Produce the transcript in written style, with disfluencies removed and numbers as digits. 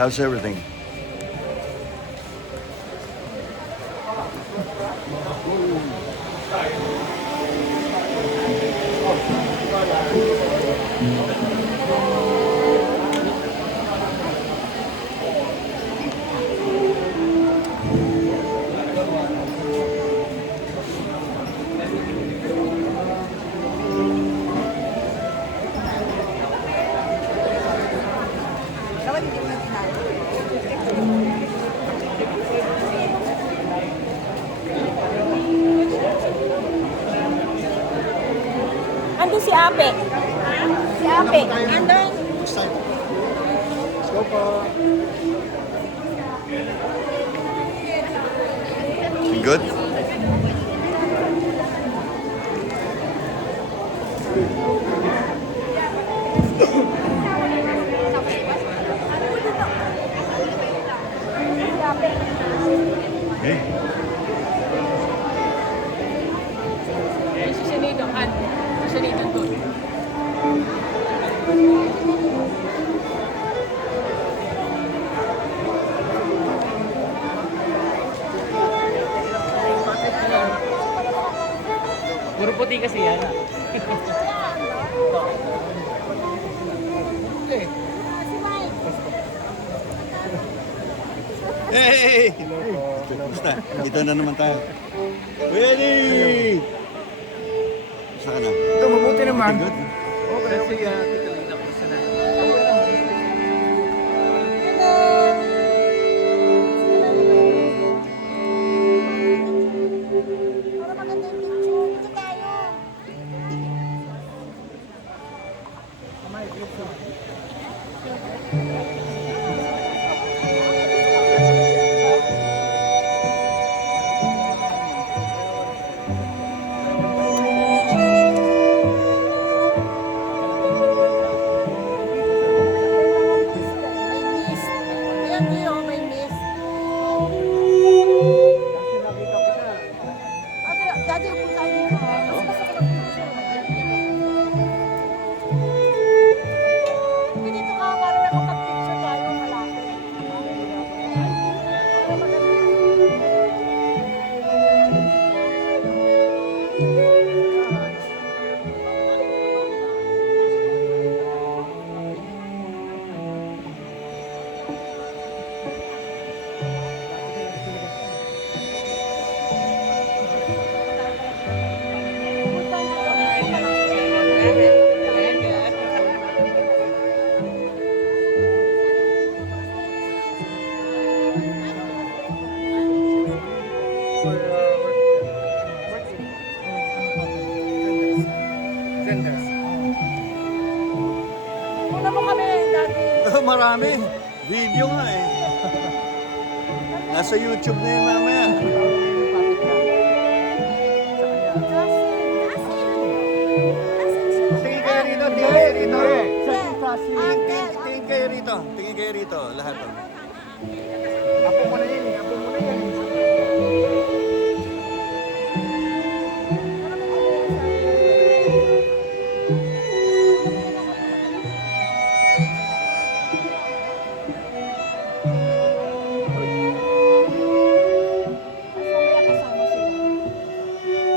How's everything? Andun si Ape. Si Ape. Andun. Let's go po. Good? Okay. Susunod ang doon. Puro puti kasi yan. Hey! Basta, dito na naman tayo. Ready! Basta ka na. Ito, mabuti naman. Good? Okay, kasi titalina ko sa Para maganda yung picture. Dito tayo. May mist. Ayan Dio, may mist. Ate, dati yung punta dito. Mas masarap ang picture. Hindi dito ka para nakapag-picture tayo malapit. Para maganda. Genders. Una mo kami dati. Marami. Video nga eh. Nasa YouTube na yun mamaya. Tingin kayo rito, tingin kayo rito. Tingin kayo rito. Tingin kayo rito. Lahat. Apo mo na yun.